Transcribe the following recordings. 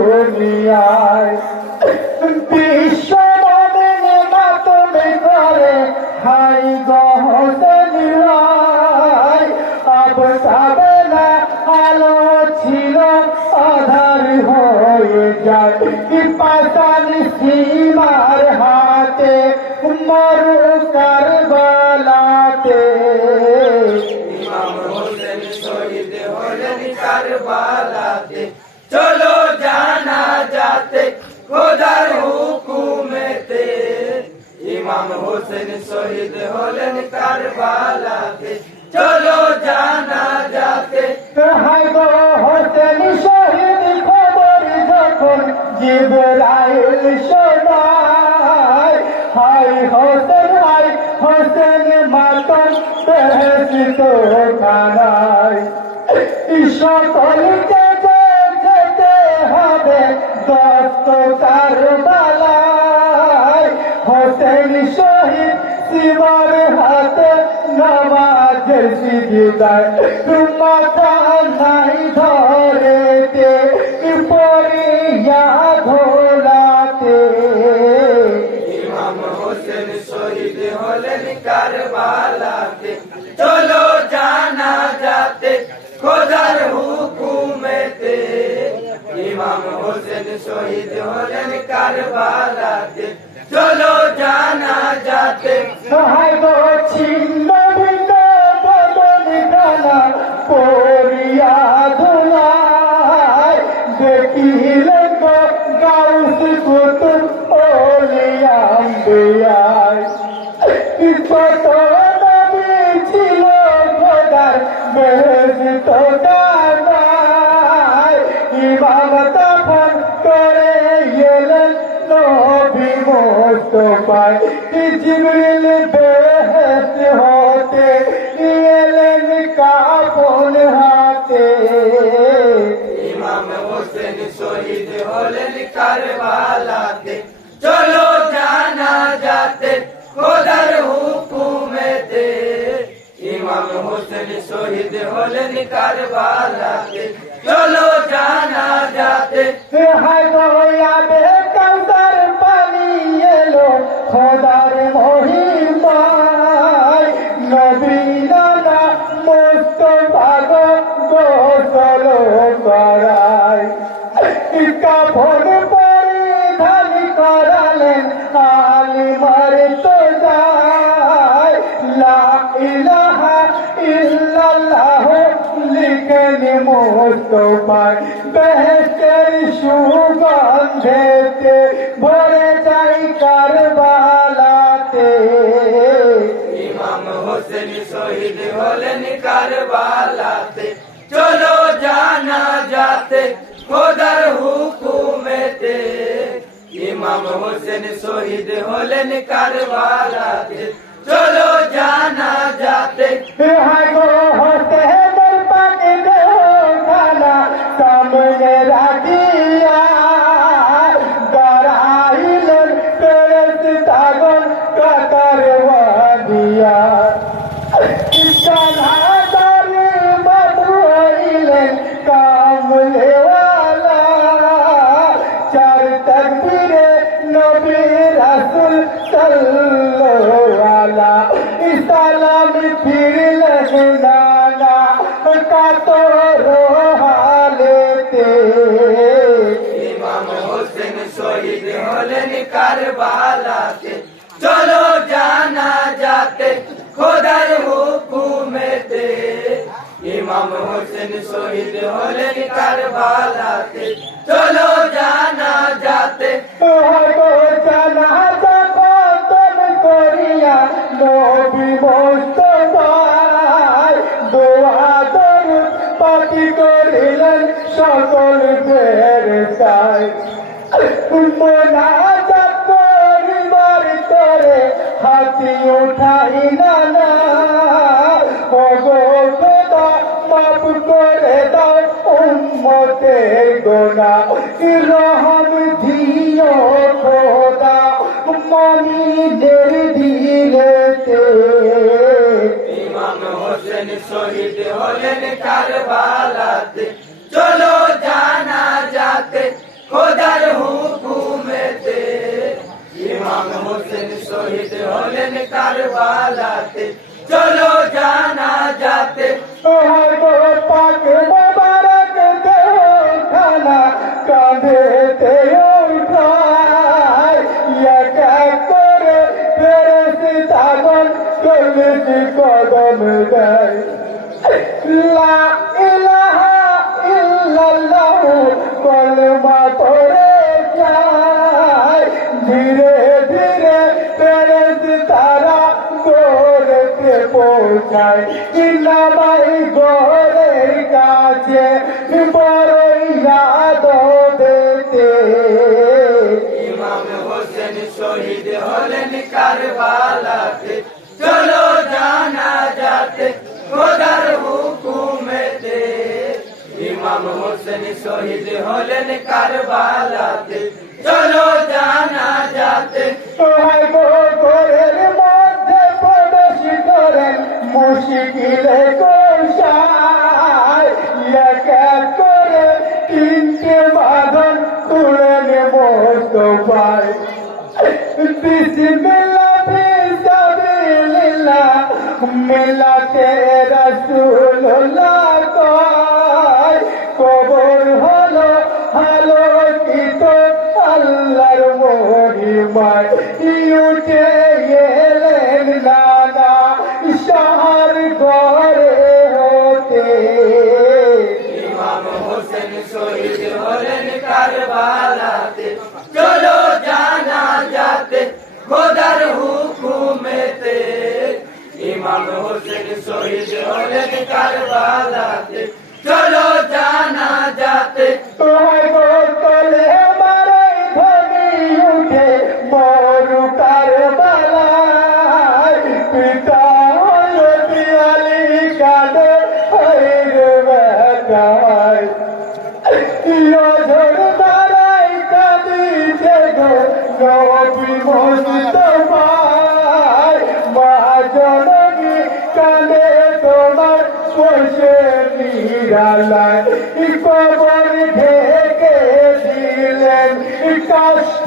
দুনিয়ায় বিশ্ব মানবে মাতমে করে হাই গহসেনিয়ায় আবসাবে না আলো ছিল আধার হয়ে যায় কি পাতান সীমার হাতে মরু কারবালাতে ইমাম হোসেন শহীদ হলেন কারবালাতে চলো জানা যাতে খোদার হুকুমেতে ইমাম হোসেন শহীদ হলেন কারবালাতে চলো জানা যাতে হাই গো হোসেন শহীদ খবর যখন জিবরাইল শোনায় হাই হোসেন মাতম বেহেশত খানায় সকলকে যেতে হবে দস্ত কারবালায় হোসেন শহীদ শিবার হাতে নামাজের সিজদায় মাথা নাই ধরেতে পড়িয়া ঘোলাতে ইমাম হোসেন শহীদ হলেন কারবালাতে চলো জানা যাতে খোদার হুকুমেতে ইমাম হোসেন শহীদ হলেন কারবালাতে চলো জানা যাতে হাই গো ছিন্ন ভিন্ন বদন খানা পড়িয়া ধুলায় দেখিলে গাউস কুতুব ওলিয়া আম্বিয়ায় কত নবী ছিল খোদার বেহেশত খানায় ইমাম তখন করে এলেন নবী মুস্তাফায় জিবরিল বেহেশত হতে এলেন কাফন হাতে ইমাম হোসেন শহীদ হলেন কারবালাতে চলো জানা যাতে খোদার হুকুমেতে ইমাম হোসেন শহীদ হলেন কারবালাতে চলো জানা যাতে হাই গোয়া বে কাউসার পানি এলো খোদার মহিমায় নবী নানা মুস্তাফা গোসল করায় কাফন পরিধান করালেন আলিমার তো যায় লা ইলাহা ইল্লাল্লাহ লিখেন মুস্তাফায় বেহেশতের সুগন্ধেতে ভরে যাই কারবালাতে ইমাম হোসেন শহীদ হলেন কারবালাতে চলো জানা যাতে খোদার হুকুমেতে ইমাম হোসেন শহীদ হলেন কারবালাতে চলো জানা যাতে হাই গো হোসেনের পাকে দেহ খানা সামনে রাখিয়া দাঁড়াইলেন ফেরেশতাগণ কাতার ওয়াদিয়া কানাদারি মধু হইলেন কামলেওয়ালা চার তকবীরে নবী রাসূল সাল্লাল্লাহু আলাইহি সালাম ফিরলেন নানা কাতর হালেতে ইমাম হোসেন শহীদ হলেন কারবালাতে চলো জানা যাতে খোদার হুকুমেতে ইমাম হোসেন শহীদ হলেন কারবালাতে চলো জানা যাতে হয়তো জানাজা খতম করিয়া নবী মুস্তাফায় দোয়া দরুদ পাঠি করিলেন সকল ফেরেশতায় মোনাজাত করিবার তরে হাতি উঠাই নানা ওগো খোদা মাফ করে দাও উম্মতের গোনাহ রহম দিও খোদা মুমিনদের দিলেতে ইমাম হোসেন শহীদ হলেন কারবালাতে চলো জানা যাতে হোসেন শহীদ হলেন কারবালাতে চলো জানা যাতে তোমার গো পাক মোবারক দেহ খানা কাঁধেতে উঠায় এক এক করে ফেরেশতাগণ কলসি কদম দেয় লা ইলাহা ইল্লাল্লাহ কলমা পড়ে যায় ধীরে ধীরে ফেরেশতারা গোরতে পৌঁছায় ইলামাই গোরের কাছে বড়ই আদরেতে ইমাম হোসেন শহীদ হলেন কারবালাতে চলো জানা যাতে খোদার হুকুমেতে ইমাম হোসেন শহীদ হলেন কারবালাতে চলো জানা যাতে তোমার গোরের মধ্যে প্রবেশ করেন মুশকিলে কোষায় এক এক করে তিনটে বাঁধন খুলেন মোস্তফায় বিসমিল্লাহ ফিসাবিলিল্লাহ মিল্লাতে রাসূলুল্লাহ কয় কবর হলো আলোকিত আল্লাহর মহিমায় উঠে এলেন নানা শহর ঘরে হতে ইমাম হোসেন শহীদ হলেন কারবালাতে চলো জানা যাতে খোদার হুকুমেতে ইমাম হোসেন শহীদ হলেন কারবালাতে চলো জানা যাতে তোমার গোতলে মারাই ধনি উঠে মরু কারবালায় পিতা হযরত আলী কাঁদে হইরে বেটায় নজর দাঁড়াই কাঁদিছে গো নবী মুস্তাফায় মা জননী কাঁদে তোমার বসে নিরালায় কবর ঢেকে দিলেন কাষ্ঠ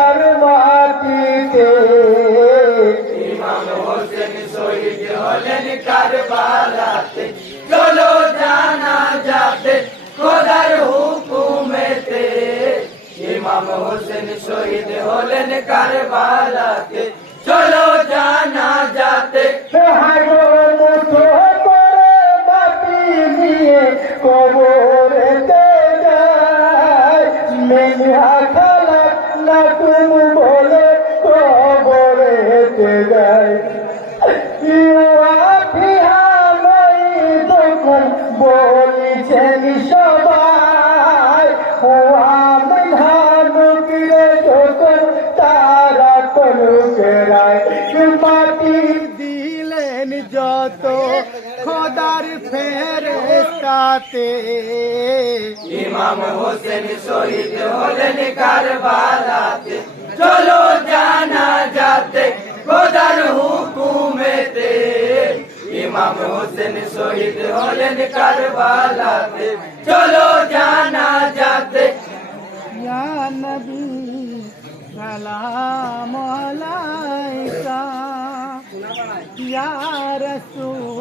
আর মাটিতে ইমাম হোসেন শহীদ হলেন কারবালাতে চলো জানা যাতে খোদার হুকুমেতে ইমাম হোসেন শহীদ হলেন কারবালাতে চলো জানা যাতে হাগো মুঠো করে মাটি নিয়ে কবরেতে যায় মেঘা খালা না তুমি বলে কবরেতে যায় বলিছেন সবাই যখন তারা কলুকেরায় মাটি দিলেন যত খোদার ফেরেশতাতে ইমাম হোসেন শহীদ হলেন কারবালাতে চলো জানা যাতে খোদার হুকুমেতে ইমাম হোসেন শহীদ হলেন কারবালাতে চলো জানা যাতে ইয়া নবী সালাম আলাইকা ইয়া রাসূল